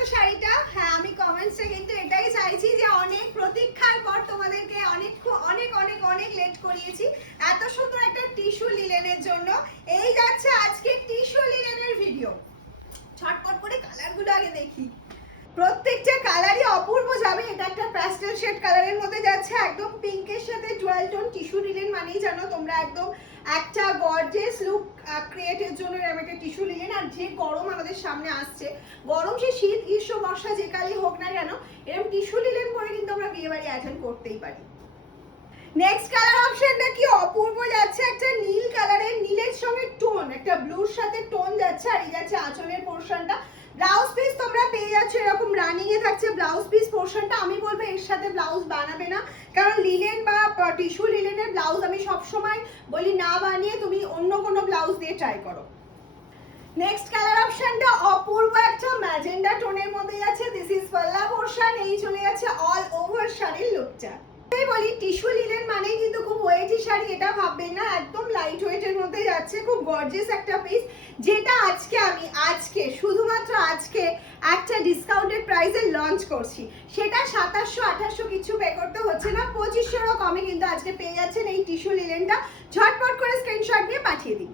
তো শাড়িটা? হ্যাঁ, আমি কমেন্টসে কিন্তু এটাই চাইছি যে অনেক প্রতীক্ষার পর তোমাদেরকে অনেক অনেক অনেক অনেক লেট করিয়েছি এত সুন্দর একটা টিস্যু লিলেনের জন্য। এই যাচ্ছে আজকে টিস্যু লিলেনের ভিডিও। ছটপট করে কালারগুলো আগে দেখি। প্রত্যেকটা কালারই অপূর্ব যাবে। এটা একটা প্যাস্টেল শেড কালারের মধ্যে যাচ্ছে, একদম পিঙ্কের সাথে ডুয়াল টোন। টিস্যু লিলেন মানেই জানো তোমরা একদম একটা গর্জিয়াস লুক ক্রিয়েটের জন্য এরকম একটা টিস্যু লিলেন। আর যে গরম আমাদের সামনে আসছে, গরম সে শীত গ্রীষ্ম বর্ষা যে কালই হোক না কেন, এরকম টিস্যু লিলেন পরে কিন্তু আমরা বিয়ে বাড়ি অ্যাটেন্ড করতেই পারি। নেক্সট কালার অপশনটা কি অপূর্ব যাচ্ছে, একটা নীল কালারের, নীলের সঙ্গে টোন, একটা ব্লুর সাথে টোন যাচ্ছে। আর এই যাচ্ছে আঁচলের পোরশনটা। ব্লাউজ পিস তোমরা পেয়ে যাচ্ছ এরকম রানিং এ থাকছে ব্লাউজ পিস পোরশনটা। আমি বলবো এর সাথে ব্লাউজ বানাবে না, কারণ লিলেন বা টিস্যু লিলেনের ব্লাউজ আমি সব সময় বলি না বানিয়ে তুমি অন্য কোনো ব্লাউজ দিয়ে ট্রাই করো। নেক্সট কালার অপশনটা অপূর্ব একটা ম্যাজেন্ডা টোনের মধ্যে যাচ্ছে। দিস ইজ পাল্লা পোরশন। এই চলে যাচ্ছে অল ওভার শাড়ির লুকটা। বলি টিস্যু লিলেন মানেই কিন্তু খুব ওয়েটি শাড়ি, এটা ভাববেন না, একদম লাইট ওয়েটের মধ্যে যাচ্ছে। খুব গর্জিয়াস একটা পিস, যেটা আজকে শুধুমাত্র আজকে একটা ডিসকাউন্টেড প্রাইসে লঞ্চ করছি। সেটা 2700-2800 কিছু পে করতে হচ্ছে না, 2500 কমে কিন্তু আজকে পেয়ে যাচ্ছেন এই টিস্যু লিলেনটা। ঝটপট করে স্ক্রিনশট দিয়ে পাঠিয়ে দিন।